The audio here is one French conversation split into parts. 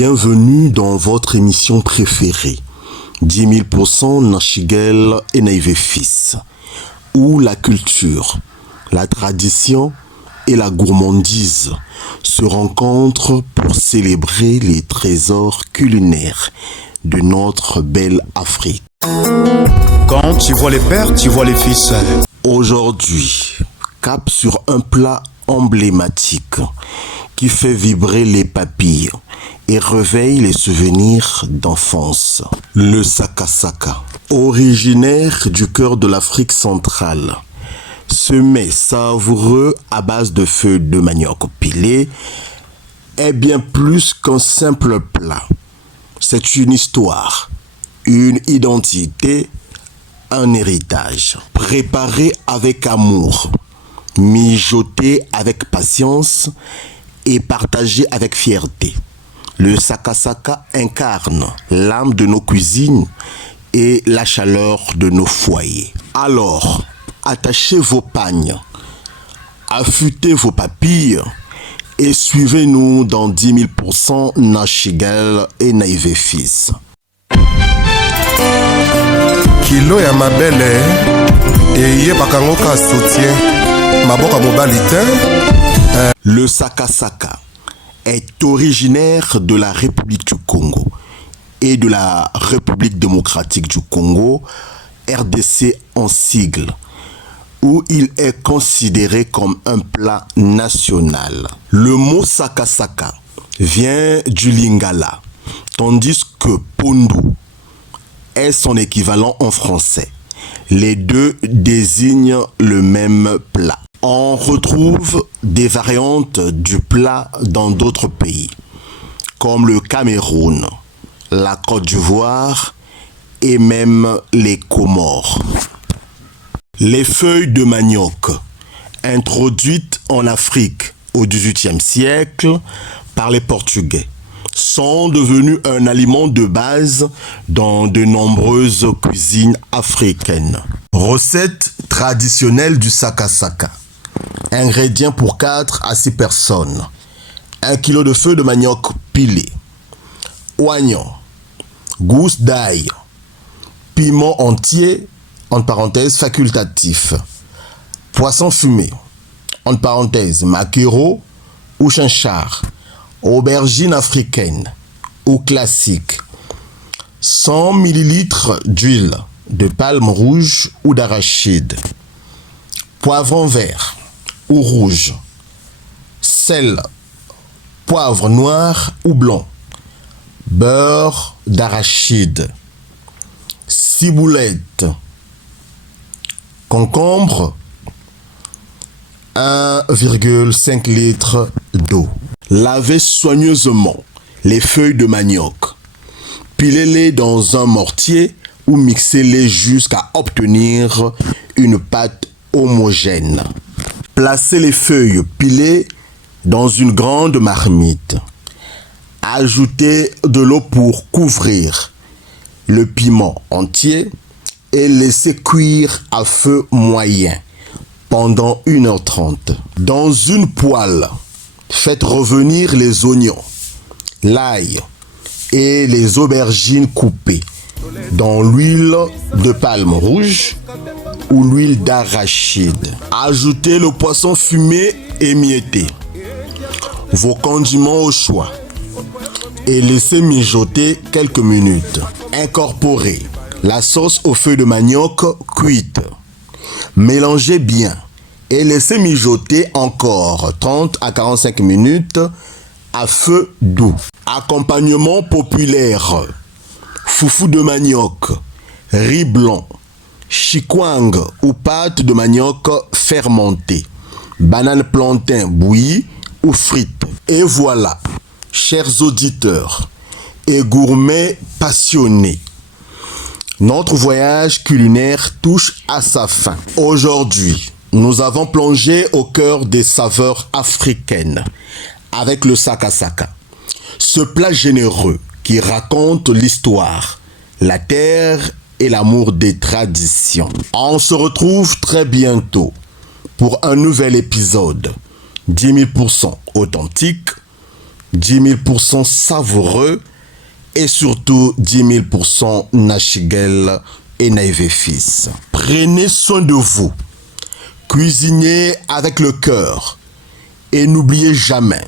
Bienvenue dans votre émission préférée, 10 000% Nachigel et Naïve Fils, où la culture, la tradition et la gourmandise se rencontrent pour célébrer les trésors culinaires de notre belle Afrique. Quand tu vois les pères, tu vois les fils. Aujourd'hui, cap sur un plat emblématique qui fait vibrer les papilles et réveille les souvenirs d'enfance. Le sakasaka, originaire du cœur de l'Afrique centrale. Ce mets savoureux à base de feuilles de manioc pilées est bien plus qu'un simple plat. C'est une histoire, une identité, un héritage. Préparé avec amour, mijoté avec patience et partagé avec fierté. Le sakasaka incarne l'âme de nos cuisines et la chaleur de nos foyers. Alors, attachez vos pagnes, affûtez vos papilles et suivez-nous dans 10 000% Nachigel et Naïve Fils. Kilo ya mabele eye bakangoka soutien maboka mobali te. Le sakasaka est originaire de la République du Congo et de la République démocratique du Congo, RDC en sigle, où il est considéré comme un plat national. Le mot sakasaka vient du lingala, tandis que pondu est son équivalent en français. Les deux désignent le même plat. On retrouve des variantes du plat dans d'autres pays, comme le Cameroun, la Côte d'Ivoire et même les Comores. Les feuilles de manioc, introduites en Afrique au XVIIIe siècle par les Portugais, sont devenues un aliment de base dans de nombreuses cuisines africaines. Recette traditionnelle du sakasaka. Ingrédients pour 4 à 6 personnes. 1 kg de feuilles de manioc pilées. Oignon. Gousse d'ail. Piment entier, entre parenthèses, facultatif. Poisson fumé, entre parenthèses, maquereau ou chinchard. Aubergine africaine ou classique. 100 ml d'huile de palme rouge ou d'arachide. Poivron vert ou rouge. Sel, poivre noir ou blanc. Beurre d'arachide. Ciboulette. Concombre. 1,5 litre d'eau. Lavez soigneusement les feuilles de manioc. Pilez-les dans un mortier ou mixez-les jusqu'à obtenir une pâte homogène. Placez les feuilles pilées dans une grande marmite. Ajoutez de l'eau pour couvrir le piment entier et laissez cuire à feu moyen pendant 1h30. Dans une poêle, faites revenir les oignons, l'ail et les aubergines coupées dans l'huile de palme rouge ou l'huile d'arachide. Ajoutez le poisson fumé émietté, vos condiments au choix et laissez mijoter quelques minutes. Incorporez la sauce aux feuilles de manioc cuite. Mélangez bien et laissez mijoter encore 30 à 45 minutes à feu doux. Accompagnement populaire: foufou de manioc, riz blanc, chikwang ou pâte de manioc fermentée, banane plantain bouillie ou frite. Et voilà, chers auditeurs et gourmets passionnés, notre voyage culinaire touche à sa fin. Aujourd'hui, nous avons plongé au cœur des saveurs africaines avec le sakasaka. Ce plat généreux qui raconte l'histoire, la terre et l'amour des traditions. On se retrouve très bientôt pour un nouvel épisode. 10 000% authentique, 10 000% savoureux et surtout 10 000% Nachigel et Naïve Fils. Prenez soin de vous, cuisinez avec le cœur et n'oubliez jamais,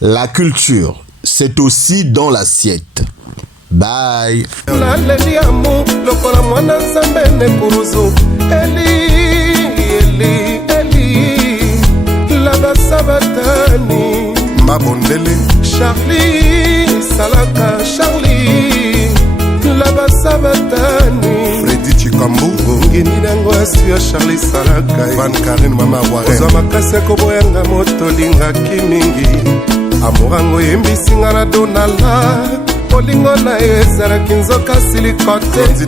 la culture, c'est aussi dans l'assiette. Bye. Mabondele Charlie Salaka Charlie Laba Sabatani Freddy Chikambu Ngini nango asio Charlie Salaka Van Karine Mama Warren Oza makase koboyanga moto linga kimingi Amorango yembisinga na donala Olingo na ezara kinzoka silikote